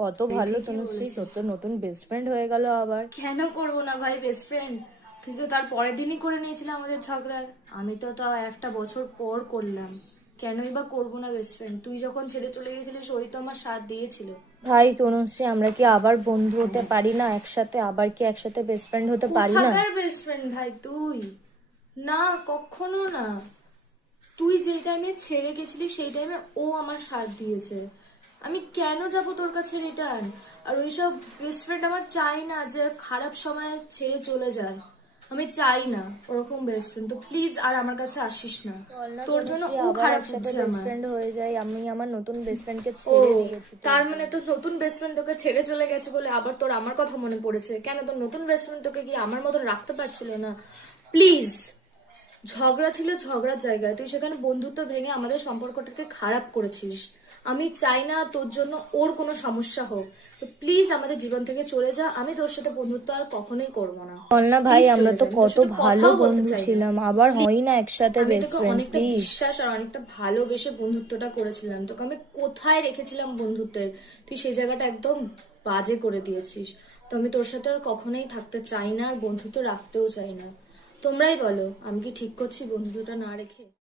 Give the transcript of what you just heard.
কত ভালো তনুশ্রী, তোর তো নতুন বেস্ট ফ্রেন্ড হয়ে গেল আবার। কেন করবো না ভাই বেস্ট ফ্রেন্ড? তুই তো তার পরের দিনই করে নিয়েছিলাম আমাদের ঝগড়ার। আমি তো তাও একটা বছর পর করলাম। কেনই বা করবো না বেস্ট ফ্রেন্ড? তুই যখন ছেড়ে চলে গেছিলিস ওই তো আমার সাথ দিয়েছিল। ভাই তনুশ্রী, আমরা কি আবার বন্ধু হতে পারি না একসাথে? আবার কি একসাথে বেস্ট ফ্রেন্ড হতে পারি না? কোথাকার বেস্ট ফ্রেন্ড ভাই তুই? না, কখনো না। তুই যেই টাইমে ছেড়ে গেছিলি সেই টাইমে ও আমার সাথ দিয়েছে। আমি কেন যাব তোর কাছে রিটার্ন? আর ওইসব বেস্ট ফ্রেন্ড আমার চাই না যে খারাপ সময় ছেড়ে চলে যায়। আমি চাই না ওরকম বেস্ট ফ্রেন্ড। তো প্লিজ আর আমার কাছে আসিস না। চল না তোর জন্য তনুশ্রী, ও আবার খারাপ একসাথে হচ্ছে বেস্ট আমার। ফ্রেন্ড হয়ে যাই। আমি আমার নতুন বেস্ট ফ্রেন্ডকে ও, ছেড়ে দিয়েছি তোর তার মানে জন্য। তোর নতুন বেস্ট ফ্রেন্ড তোকে ছেড়ে চলে গেছে বলে আবার তোর আমার কথা মনে পড়েছে? কেন তোর নতুন বেস্ট ফ্রেন্ড তোকে কি আমার মতন রাখতে পারছিল না? প্লিজ, ঝগড়া ছিল ঝগড়ার জায়গায়, তুই সেখানে বন্ধুত্ব ভেঙে আমাদের সম্পর্কটাকে খারাপ করেছিস। আমি চাই না তোর জন্য ওর কোনো সমস্যা হোক। তো প্লিজ আমাদের জীবন থেকে চলে যা। আমি তোর সাথে বন্ধুত্ব আর কখনোই করবো না। চল না ভাই, প্লিজ আমরা চলে তো যা, আমি তোর কত সাথে ভালো কথাও বলতে বন্ধু চাই না। ছিলাম, আবার হই না একসাথে আমি বেস্ট তোকে ফ্রেন্ড, অনেকটা প্লিজ। বিশ্বাস আর অনেকটা ভালোবেসে বন্ধুত্বটা করেছিলাম। তোকে আমি কোথায় রেখেছিলাম বন্ধুত্বের? তুই সেই জায়গাটা একদম বাজে করে দিয়েছিস। তো আমি তোর সাথে আর কখনোই থাকতে চাই না, আর বন্ধুত্ব রাখতেও চাই না। তোমরাই বলো, আমি কি ঠিক করছি বন্ধুত্বটা না রেখে?